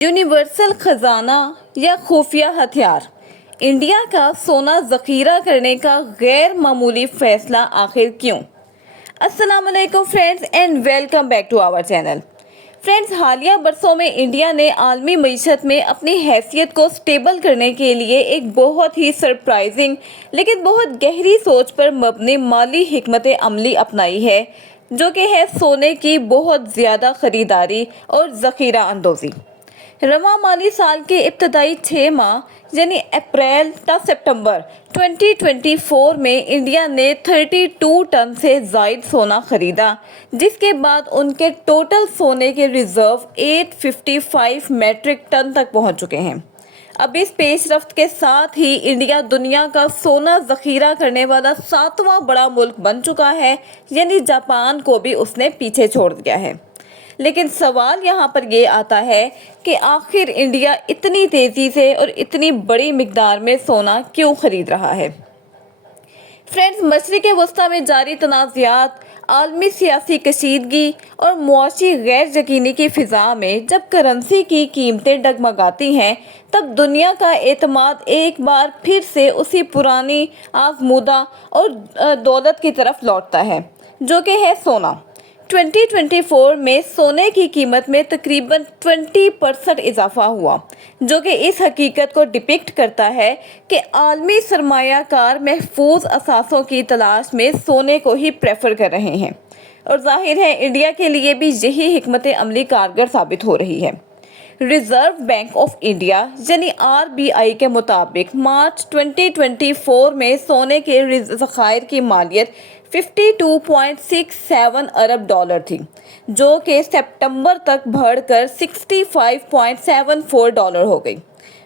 Universal खजाना या खुफिया हथियार, इंडिया का सोना जखीरा करने का गैर मामूली फैसला आखिर क्यों? अस्सलाम वालेकुम friends and welcome back to our channel. Friends, हालिया बरसों में इंडिया ने आलमी मईशत में अपनी हैसियत को स्टेबल करने के लिए एक बहुत ही सरप्राइजिंग लेकिन बहुत गहरी सोच पर मबनी माली हिकमत अमली अपनाई है, जो कि है सोने की बहुत ज़्यादा ख़रीदारी और ज़ख़ीरा अंदोज़ी। रवां माली साल के इब्तदाई 6 माह यानी अप्रैल ता सितंबर 2024 में इंडिया ने 32 टन से ज़ायद सोना खरीदा, जिसके बाद उनके टोटल सोने के रिज़र्व 855 मेट्रिक टन तक पहुंच चुके हैं। अब इस पेशरफ्त के साथ ही इंडिया दुनिया का सोना ज़ख़ीरा करने वाला 7वां बड़ा मुल्क बन चुका है, यानी जापान को भी उसने पीछे छोड़ दिया है। लेकिन सवाल यहाँ पर ये आता है कि आखिर इंडिया इतनी तेज़ी से और इतनी बड़ी मिकदार में सोना क्यों ख़रीद रहा है? फ्रेंड्स, मशरिक़ वस्ता में जारी तनाज़ात, आलमी सियासी कशीदगी और मुआशी गैर यकीनी की फ़िज़ा में जब करेंसी की कीमतें डगमगाती हैं, तब दुनिया का एतमाद एक बार फिर से उसी पुरानी आज़मूदा और दौलत की तरफ लौटता है, जो कि है सोना। 2024 में सोने की कीमत में तकरीबन 20% इजाफा हुआ, जो कि इस हकीकत को डिपिक्ट करता है कि आलमी सरमायाकार महफूज असासों की तलाश में सोने को ही प्रेफर कर रहे हैं, और जाहिर है इंडिया के लिए भी यही हिकमत अमली कारगर साबित हो रही है। रिज़र्व बैंक ऑफ इंडिया यानी RBI के मुताबिक मार्च 2024 में सोने के ज़खायर की मालियत 52.67 अरब डॉलर थी, जो कि सितंबर तक बढ़कर 65.74 डॉलर हो गई।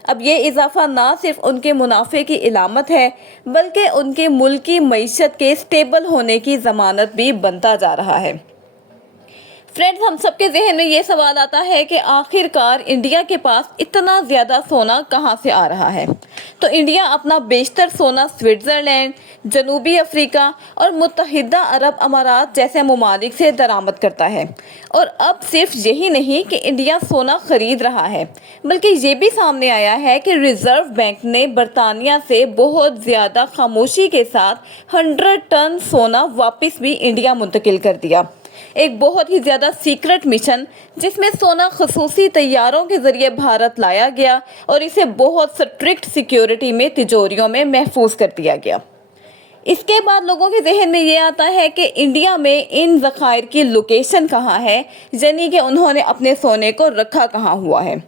अब ये इजाफा ना सिर्फ उनके मुनाफे की इलामत है, बल्कि उनके मुल्की मईशत के स्टेबल होने की ज़मानत भी बनता जा रहा है। फ्रेंड्स, हम सबके जहन में ये सवाल आता है कि आखिरकार इंडिया के पास इतना ज़्यादा सोना कहाँ से आ रहा है? तो इंडिया अपना बेशतर सोना स्विट्ज़रलैंड, जनूबी अफ्रीका और मुत्तहिदा अरब अमारात जैसे ममालिक से दरामद करता है। और अब सिर्फ यही नहीं कि इंडिया सोना ख़रीद रहा है, बल्कि ये भी सामने आया है कि रिज़र्व बैंक ने बरतानिया से बहुत ज़्यादा खामोशी के साथ 100 टन सोना वापस भी इंडिया मुंतकिल कर दिया। एक बहुत ही ज़्यादा सीक्रेट मिशन, जिसमें सोना खसूसी तैयारों के ज़रिए भारत लाया गया और इसे बहुत स्ट्रिक्ट सिक्योरिटी में तिजोरियों में महफूज कर दिया गया। इसके बाद लोगों के जहन में ये आता है कि इंडिया में इन ज़खायर की लोकेशन कहाँ है, यानी कि उन्होंने अपने सोने को रखा कहाँ हुआ है।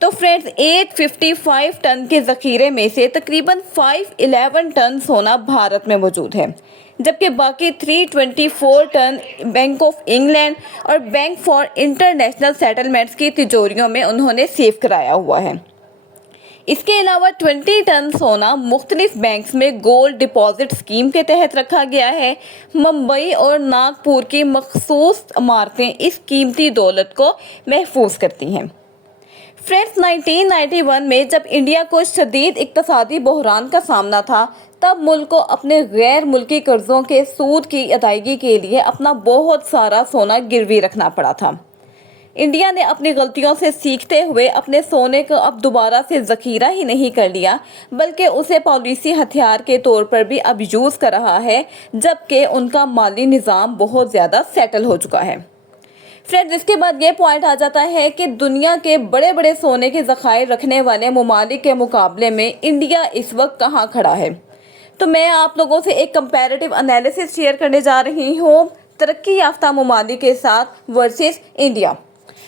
तो फ्रेंड्स, 855 टन के ज़ख़ीरे में से तकरीबन 511 टन सोना भारत में मौजूद है, जबकि बाकी 324 टन बैंक ऑफ इंग्लैंड और बैंक फॉर इंटरनेशनल सेटलमेंट्स की तिजोरियों में उन्होंने सेव कराया हुआ है। इसके अलावा 20 टन सोना मुख्तलिफ बैंक्स में गोल्ड डिपॉजिट स्कीम के तहत रखा गया है। मुंबई और नागपुर की मखसूस इमारतें इस कीमती दौलत को महफूज करती हैं। फ्रेंड्स, 1991 में जब इंडिया को शदीद इक्तसादी बहरान का सामना था, तब मुल्क को अपने गैर मुल्की कर्ज़ों के सूद की अदायगी के लिए अपना बहुत सारा सोना गिरवी रखना पड़ा था। इंडिया ने अपनी गलतियों से सीखते हुए अपने सोने को अब दोबारा से ज़ख़ीरा ही नहीं कर लिया, बल्कि उसे पॉलिसी हथियार के तौर पर भी अब यूज़ कर रहा है, जबकि उनका माली निज़ाम बहुत ज़्यादा सेटल हो चुका है। फ्रेंड्स, इसके बाद ये पॉइंट आ जाता है कि दुनिया के बड़े बड़े सोने के ज़खायर रखने वाले ममालिक के मुकाबले में इंडिया इस वक्त कहाँ खड़ा है। तो मैं आप लोगों से एक कंपैरेटिव एनालिसिस शेयर करने जा रही हूँ तरक्की याफ्ता ममालिक के साथ वर्सेस इंडिया।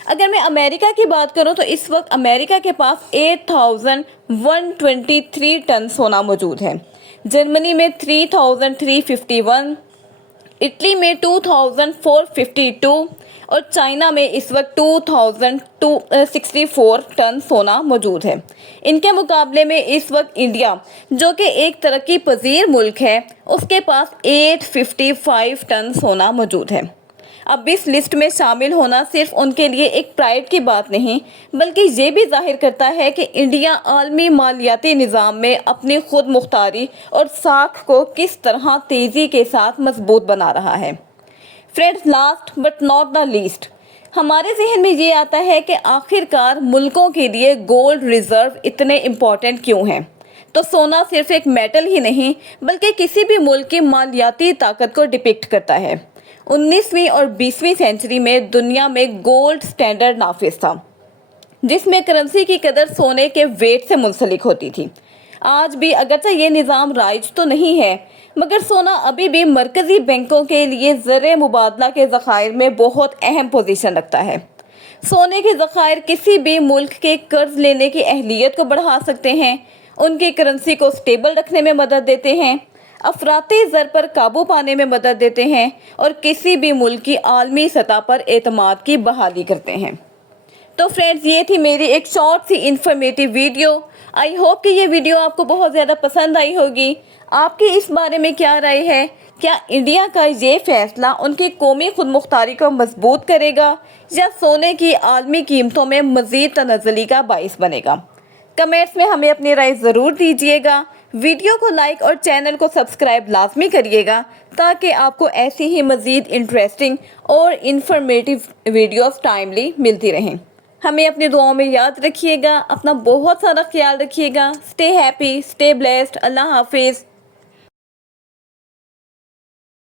अगर मैं अमेरिका की बात करूँ तो इस वक्त अमेरिका के पास 8123 टन सोना मौजूद है, जर्मनी में 3351, इटली में 2452 और चाइना में इस वक्त 2264 टन सोना मौजूद है। इनके मुकाबले में इस वक्त इंडिया, जो कि एक तरक्की पजीर मुल्क है, उसके पास 855 टन सोना मौजूद है। अब इस लिस्ट में शामिल होना सिर्फ उनके लिए एक प्राइड की बात नहीं, बल्कि ये भी जाहिर करता है कि इंडिया आलमी मालियाती निज़ाम में अपनी खुद मुख्तारी और साख को किस तरह तेज़ी के साथ मजबूत बना रहा है। Friends, last but not the least, ہمارے ذہن میں یہ آتا ہے کہ آخر کار ملکوں کے لیے گولڈ ریزرو اتنے امپورٹنٹ کیوں ہیں؟ تو سونا صرف ایک میٹل ہی نہیں بلکہ کسی بھی ملک کی مالیاتی طاقت کو ڈپکٹ کرتا ہے۔ 19ویں اور 20ویں سینچری میں دنیا میں گولڈ سٹینڈرڈ نافذ تھا، جس میں کرنسی کی قدر سونے کے ویٹ سے منسلک ہوتی تھی۔ آج بھی اگرچہ یہ نظام رائج تو نہیں ہے، مگر سونا ابھی بھی مرکزی بینکوں کے لیے زر مبادلہ کے ذخائر میں بہت اہم پوزیشن رکھتا ہے۔ سونے کے ذخائر کسی بھی ملک کے قرض لینے کی اہلیت کو بڑھا سکتے ہیں، ان کی کرنسی کو سٹیبل رکھنے میں مدد دیتے ہیں، افراطی زر پر قابو پانے میں مدد دیتے ہیں اور کسی بھی ملک کی عالمی سطح پر اعتماد کی بحالی کرتے ہیں۔ تو فرینڈز، یہ تھی میری ایک شارٹ سی انفارمیٹیو ویڈیو۔ آئی ہوپ کہ یہ ویڈیو آپ کو بہت زیادہ پسند آئی ہوگی۔ آپ کی اس بارے میں کیا رائے ہے؟ کیا انڈیا کا یہ فیصلہ ان کی قومی خود مختاری کو مضبوط کرے گا یا سونے کی عالمی قیمتوں میں مزید تنزلی کا باعث بنے گا؟ کمنٹس میں ہمیں اپنی رائے ضرور دیجیے گا۔ ویڈیو کو لائک اور چینل کو سبسکرائب لازمی کریے گا تاکہ آپ کو ایسی ہی مزید انٹرسٹنگ اور انفارمیٹیو ویڈیوز ٹائملی ملتی رہیں۔ ہمیں اپنی دعاؤں میں یاد رکھیے گا، اپنا بہت سارا خیال رکھیے گا۔ اسٹے ہیپی، اسٹے بلیسڈ، اللہ حافظ۔